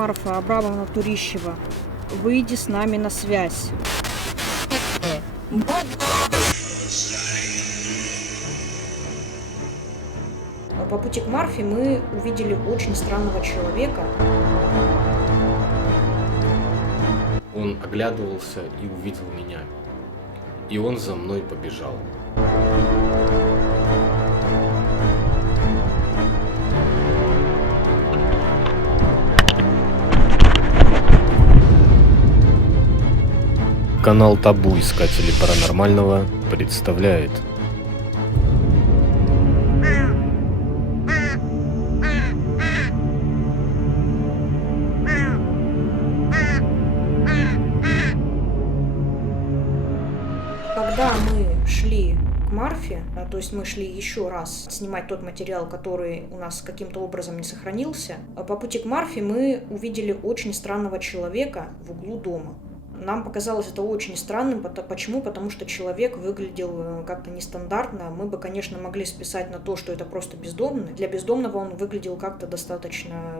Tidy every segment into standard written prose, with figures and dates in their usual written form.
Марфа Абрамовна Турищева, выйди с нами на связь. По пути к Марфе мы увидели очень странного человека. Он оглядывался и увидел меня. И он за мной побежал. Канал Табу Искатели Паранормального представляет. Когда мы шли к Марфе, то есть мы шли еще раз снимать тот материал, который у нас каким-то образом не сохранился, по пути к Марфе мы увидели очень странного человека в углу дома. Нам показалось это очень странным. Почему? Потому что человек выглядел как-то нестандартно. Мы бы, конечно, могли списать на то, что это просто бездомный. Для бездомного он выглядел как-то достаточно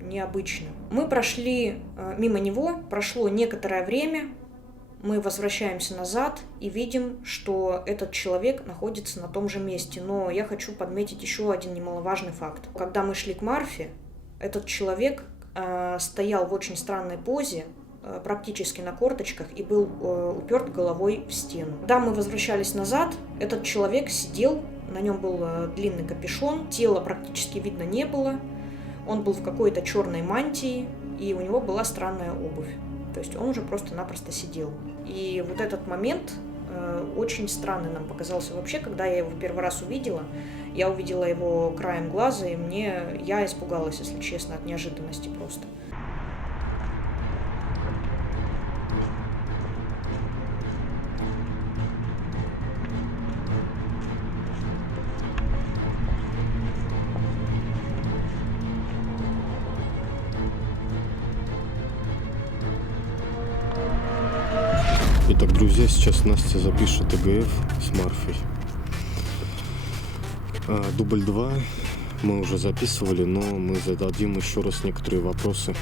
необычно. Мы прошли мимо него, прошло некоторое время. Мы возвращаемся назад и видим, что этот человек находится на том же месте. Но я хочу подметить еще один немаловажный факт. Когда мы шли к Марфе, этот человек стоял в очень странной позе, практически на корточках, и был уперт головой в стену. Когда мы возвращались назад, этот человек сидел, на нем был длинный капюшон, тела практически видно не было, он был в какой-то черной мантии, и у него была странная обувь. То есть он уже просто-напросто сидел. И вот этот момент очень странный нам показался вообще, когда я его первый раз увидела. Я увидела его краем глаза, и я испугалась, если честно, от неожиданности просто. Итак, друзья, сейчас Настя запишет ЭГФ с Марфой. Дубль 2 мы уже записывали, но мы зададим еще раз некоторые вопросы.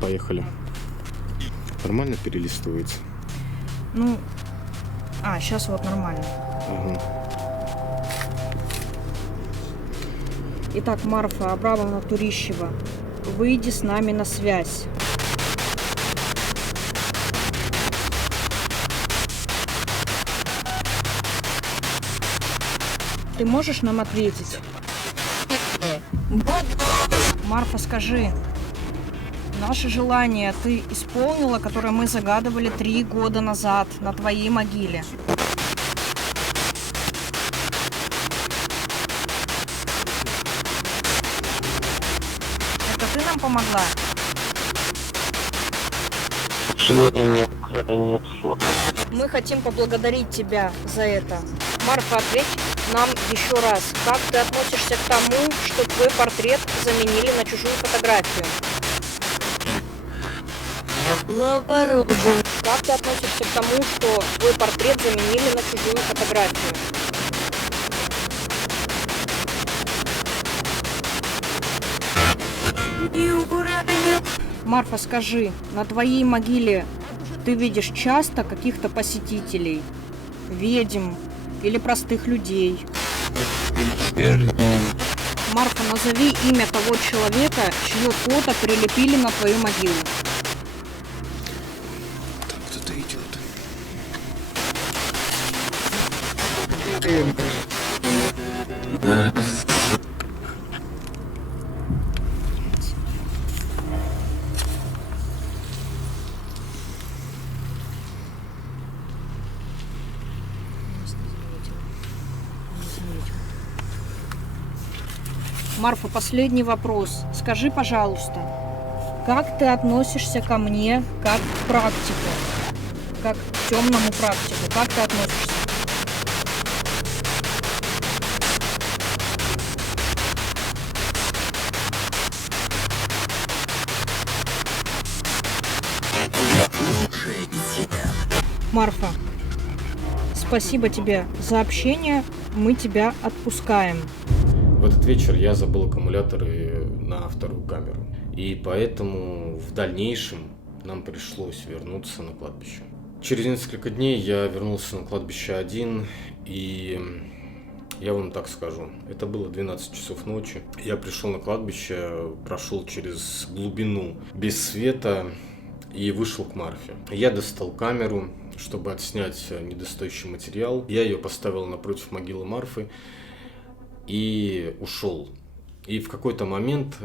Поехали. Нормально перелистывается? Сейчас вот нормально. Ага. Итак, Марфа Абрамовна Турищева, выйди с нами на связь. Ты можешь нам ответить? Марфа, скажи, наше желание ты исполнила, которое мы загадывали 3 года назад на твоей могиле? Это ты нам помогла? Мы хотим поблагодарить тебя за это. Марфа, ответь нам еще раз. Как ты относишься к тому, что твой портрет заменили на чужую фотографию? Как ты относишься к тому, что твой портрет заменили на чужую фотографию? Марфа, скажи, на твоей могиле ты видишь часто каких-то посетителей, ведьм или простых людей? Марфа, назови имя того человека, чье фото прилепили на твою могилу. Там кто-то идет. Марфа, последний вопрос. Скажи, пожалуйста, как ты относишься ко мне как к практику, как к темному практику? Как ты относишься? Марфа, спасибо тебе за общение, мы тебя отпускаем. В этот вечер я забыл аккумуляторы на вторую камеру. И поэтому в дальнейшем нам пришлось вернуться на кладбище. Через несколько дней я вернулся на кладбище один, и я вам так скажу, это было 12 часов ночи. Я пришел на кладбище, прошел через глубину без света и вышел к Марфе. Я достал камеру, чтобы отснять недостающий материал. Я ее поставил напротив могилы Марфы и ушел. И в какой-то момент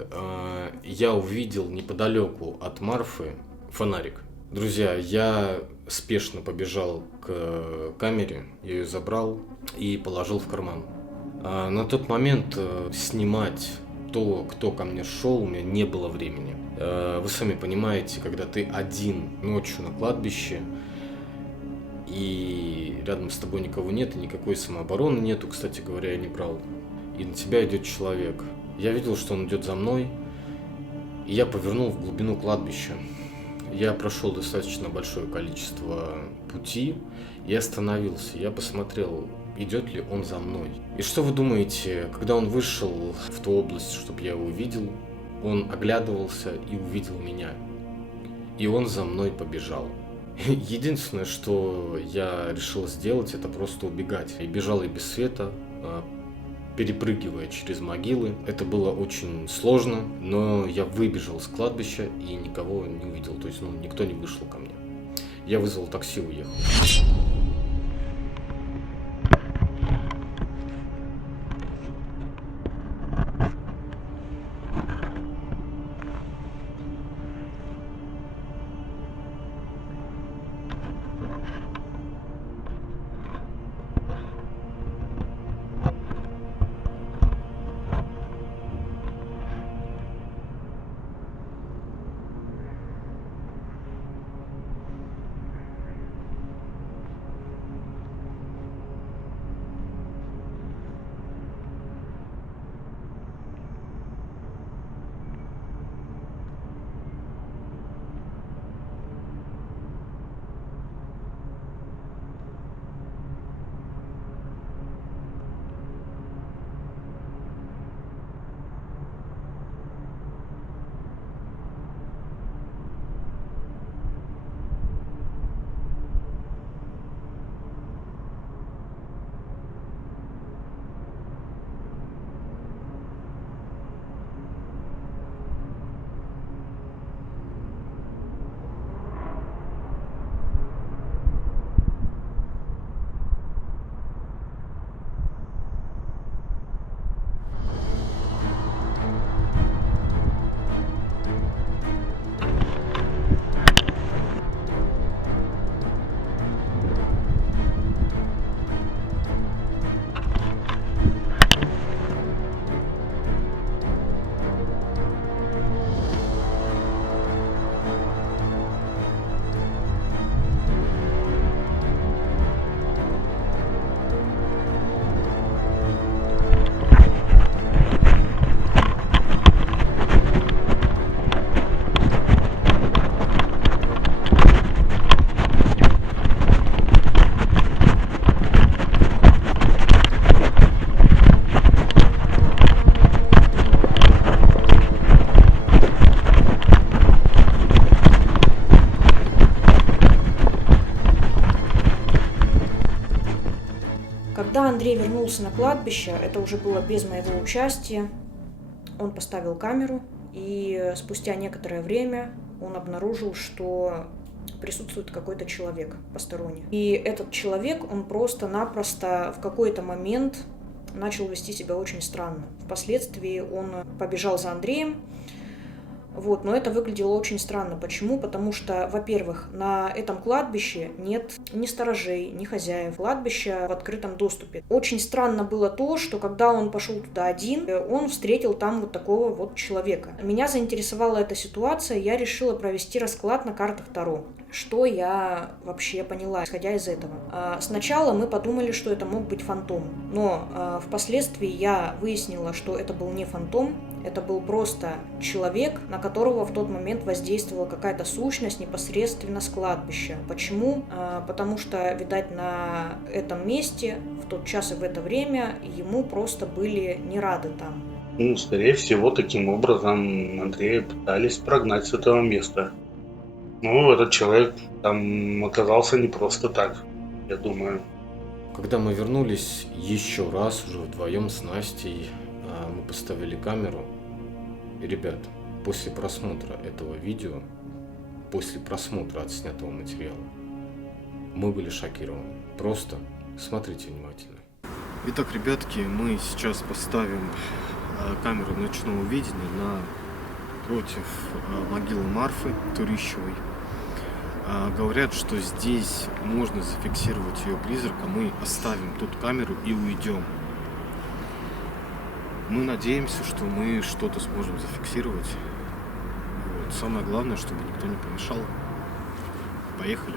я увидел неподалеку от Марфы фонарик. Друзья, я спешно побежал к камере, я ее забрал и положил в карман. На тот момент снимать то, кто ко мне шел, у меня не было времени. Вы сами понимаете, когда ты один ночью на кладбище, и рядом с тобой никого нет, и никакой самообороны нету, кстати говоря, я не брал, и на тебя идет человек. Я видел, что он идет за мной, и я повернул в глубину кладбища. Я прошел достаточно большое количество пути и остановился. Я посмотрел, идет ли он за мной. И что вы думаете, когда он вышел в ту область, чтобы я его увидел, он оглядывался и увидел меня. И он за мной побежал. Единственное, что я решил сделать, это просто убегать. И бежал я без света, перепрыгивая через могилы. Это было очень сложно, но я выбежал с кладбища и никого не увидел. То есть, никто не вышел ко мне. Я вызвал такси и уехал. Когда Андрей вернулся на кладбище, это уже было без моего участия, он поставил камеру, и спустя некоторое время он обнаружил, что присутствует какой-то человек посторонний. И этот человек, он просто-напросто в какой-то момент начал вести себя очень странно. Впоследствии он побежал за Андреем, но это выглядело очень странно. Почему? Потому что, во-первых, на этом кладбище нет ни сторожей, ни хозяев. Кладбище в открытом доступе. Очень странно было то, что когда он пошел туда один, он встретил там такого человека. Меня заинтересовала эта ситуация, я решила провести расклад на картах Таро. Что я вообще поняла, исходя из этого? Сначала мы подумали, что это мог быть фантом, но впоследствии я выяснила, что это был не фантом, это был просто человек, на которого в тот момент воздействовала какая-то сущность непосредственно с кладбища. Почему? Потому что, видать, на этом месте, в тот час и в это время, ему просто были не рады там. Ну, скорее всего, таким образом Андрея пытались прогнать с этого места. Ну, этот человек там оказался не просто так, я думаю. Когда мы вернулись еще раз, уже вдвоем с Настей, мы поставили камеру. И, ребят, после просмотра этого видео, после просмотра отснятого материала, мы были шокированы. Просто смотрите внимательно. Итак, ребятки, мы сейчас поставим камеру ночного видения напротив могилы Марфы Турищевой. Говорят, что здесь можно зафиксировать ее призрака. Мы оставим тут камеру и уйдем. Мы надеемся, что мы что-то сможем зафиксировать. Вот. Самое главное, чтобы никто не помешал. Поехали.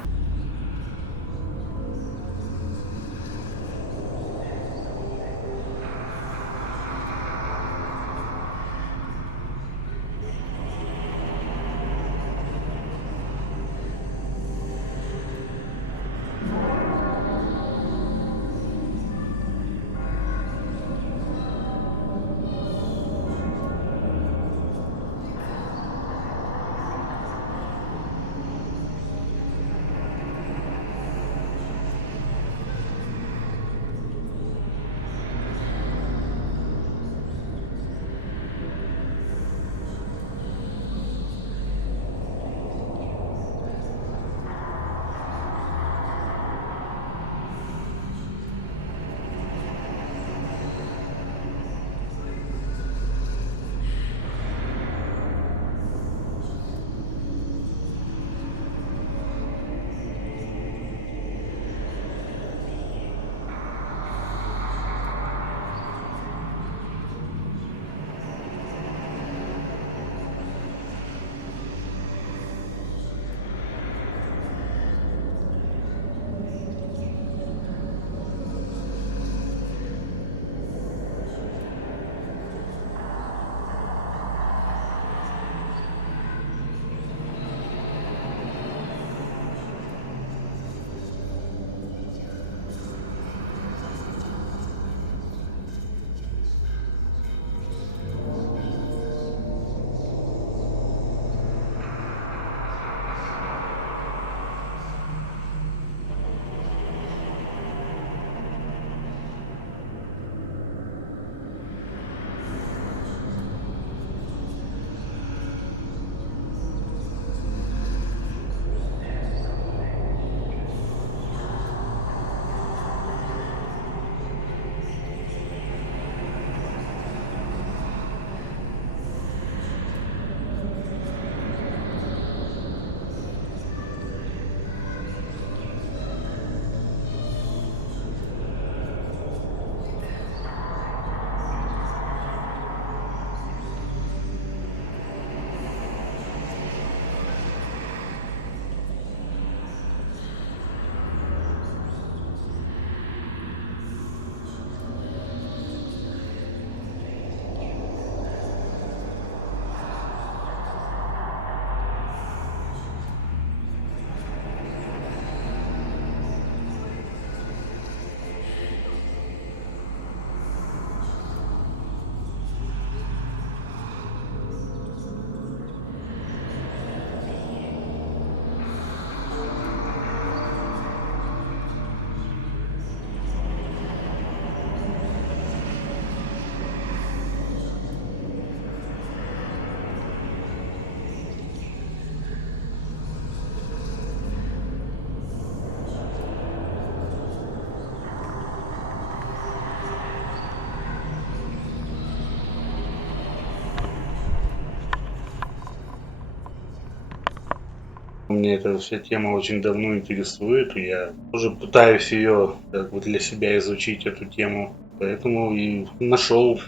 Меня эта вся тема очень давно интересует, и я тоже пытаюсь ее как бы для себя изучить, эту тему. Поэтому и нашел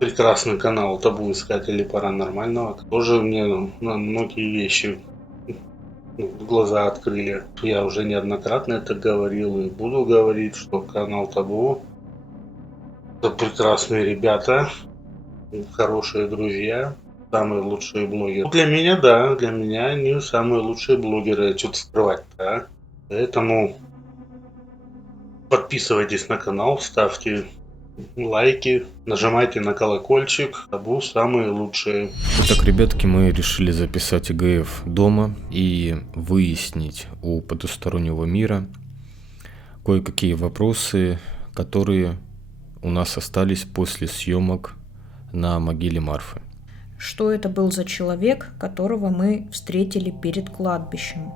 прекрасный канал Табу-искатели паранормального. Тоже мне на многие вещи глаза открыли. Я уже неоднократно это говорил и буду говорить, что канал Табу — это прекрасные ребята, хорошие друзья, самые лучшие блогеры. Для меня, да, для меня они самые лучшие блогеры. Что-то скрывать, да. Поэтому подписывайтесь на канал, ставьте лайки, нажимайте на колокольчик, табу самые лучшие. Итак, ребятки, мы решили записать ИГФ дома и выяснить у потустороннего мира кое-какие вопросы, которые у нас остались после съемок на могиле Марфы. Что это был за человек, которого мы встретили перед кладбищем?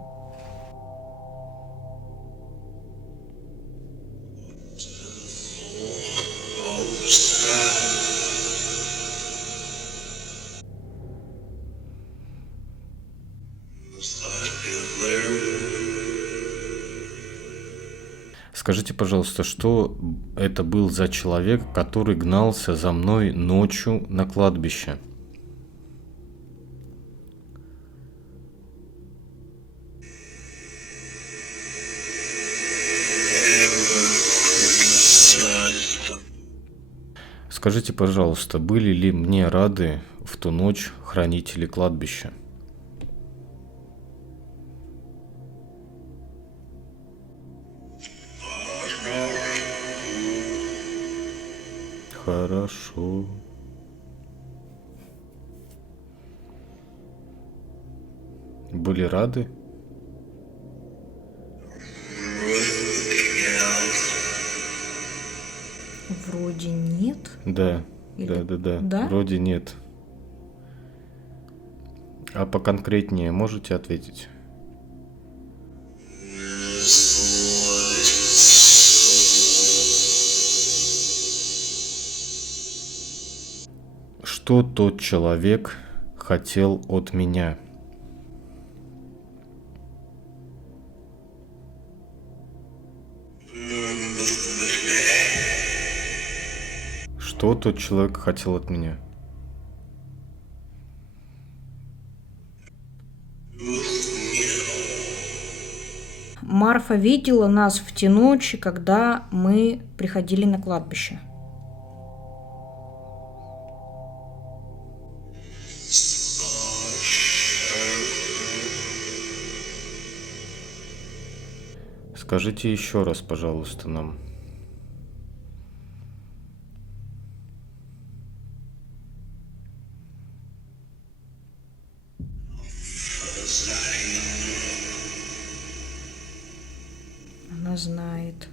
Скажите, пожалуйста, что это был за человек, который гнался за мной ночью на кладбище? Скажите, пожалуйста, были ли мне рады в ту ночь хранители кладбища? Хорошо. Были рады? Вроде нет. Да, Или- да. Да? Вроде нет. А поконкретнее можете ответить? Что тот человек хотел от меня? Что тот человек хотел от меня? Марфа видела нас в те ночи, когда мы приходили на кладбище. Скажите еще раз, пожалуйста, нам. Она знает.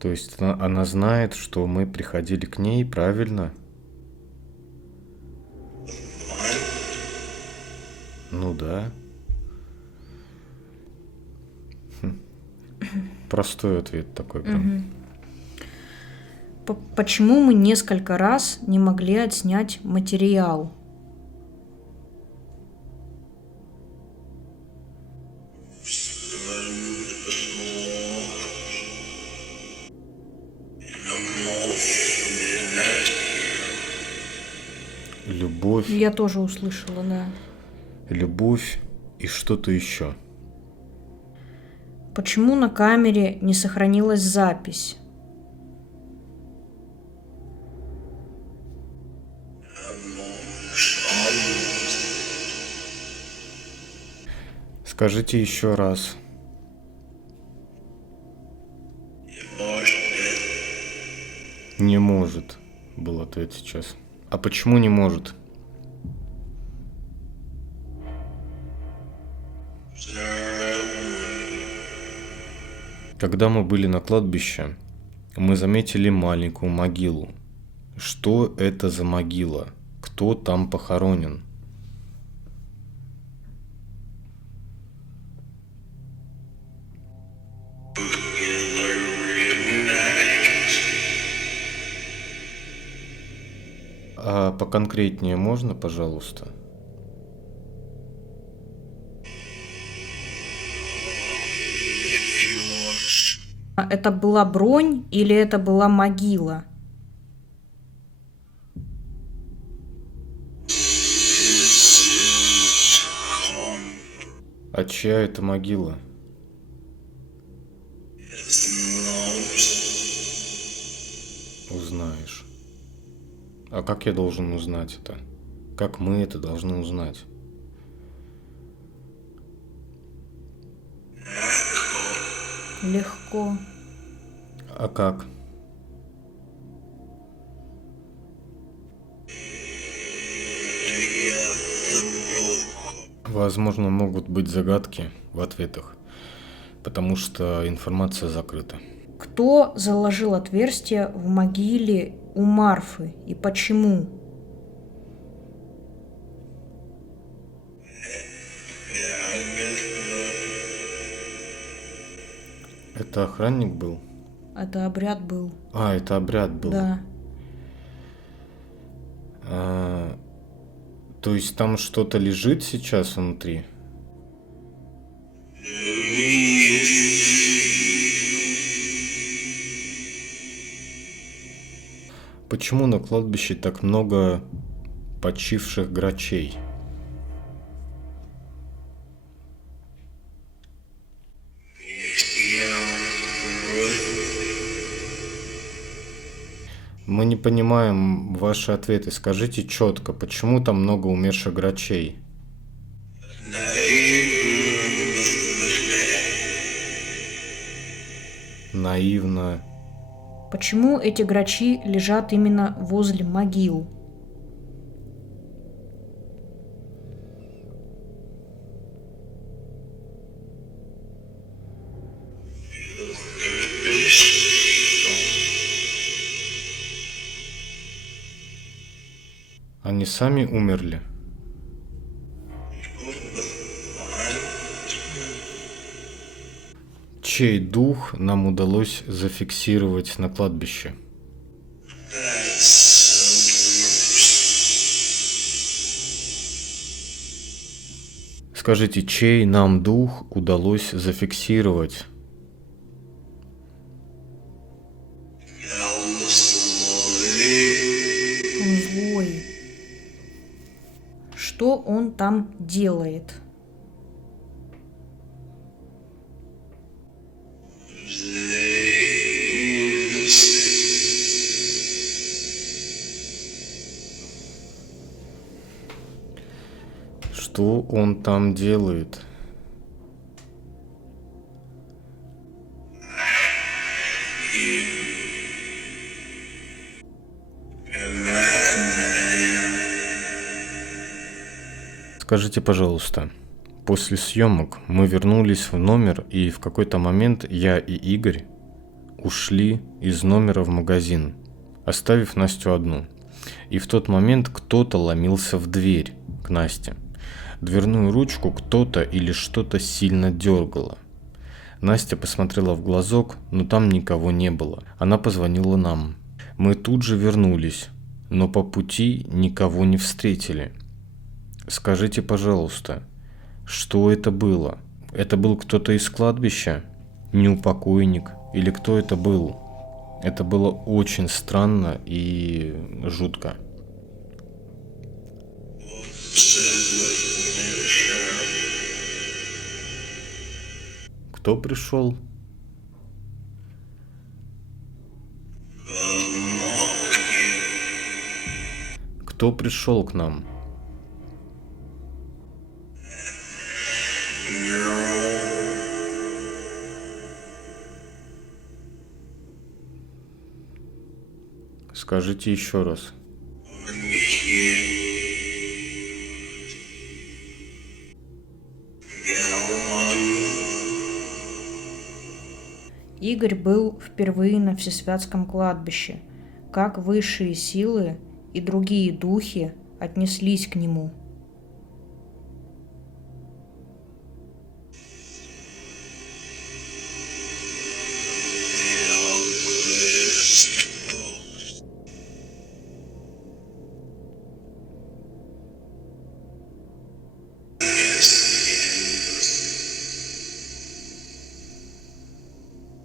То есть она знает, что мы приходили к ней, правильно? Ну да. Простой ответ такой прям. Почему мы несколько раз не могли отснять материал? Любовь, Я тоже услышала, да. любовь и что-то еще. Почему на камере не сохранилась запись? Скажите еще раз. Не может, был ответ сейчас. А почему не может? Когда мы были на кладбище, мы заметили маленькую могилу. Что это за могила? Кто там похоронен? А поконкретнее можно, пожалуйста? Это была бронь или это была могила? А чья это могила? Узнаешь. А как я должен узнать это? Как мы это должны узнать? Легко. А как? Возможно, могут быть загадки в ответах, потому что информация закрыта. Кто заложил отверстие в могиле у Марфы и почему? Это охранник был? Это обряд был. А, это обряд был. Да. То есть там что-то лежит сейчас внутри? Почему на кладбище так много почивших грачей? Мы не понимаем ваши ответы. Скажите четко, почему там много умерших грачей? Наивно. Почему эти грачи лежат именно возле могил? Они сами умерли? Чей дух нам удалось зафиксировать на кладбище? Скажите, чей нам дух удалось зафиксировать? Он злой. Что он там делает? Что он там делает? Скажите, пожалуйста, после съемок мы вернулись в номер, и в какой-то момент я и Игорь ушли из номера в магазин, оставив Настю одну. И в тот момент кто-то ломился в дверь к Насте. Дверную ручку кто-то или что-то сильно дергало. Настя посмотрела в глазок, но там никого не было. Она позвонила нам. Мы тут же вернулись, но по пути никого не встретили. Скажите, пожалуйста, что это было? Это был кто-то из кладбища? Неупокойник? Или кто это был? Это было очень странно и жутко. Кто пришел? Кто пришел к нам? Скажите еще раз. Игорь был впервые на Всесвятском кладбище. Как высшие силы и другие духи отнеслись к нему?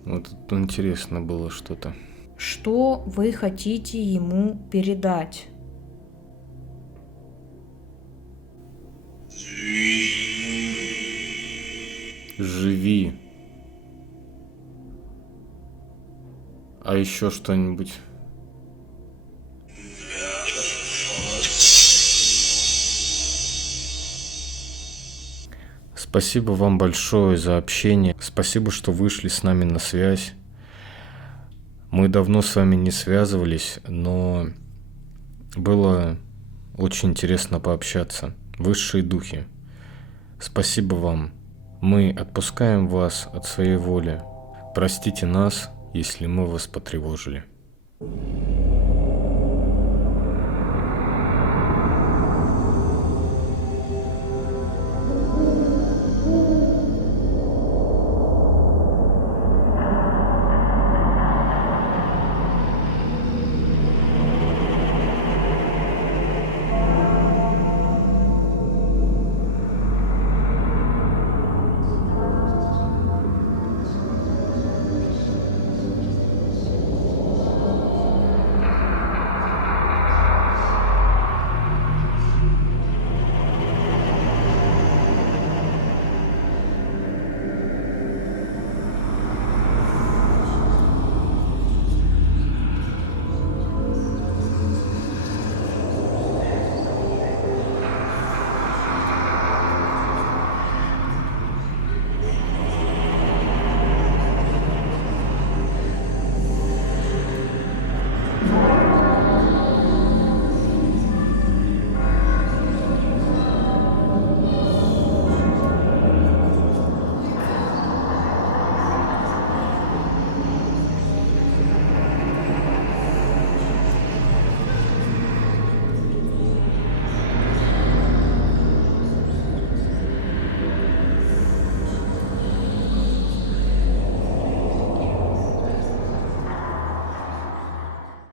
Вот тут интересно было что-то. Что вы хотите ему передать? Живи. А еще что-нибудь? Спасибо вам большое за общение. Спасибо, что вышли с нами на связь. Мы давно с вами не связывались, но было очень интересно пообщаться. Высшие духи, спасибо вам. Мы отпускаем вас от своей воли. Простите нас, если мы вас потревожили.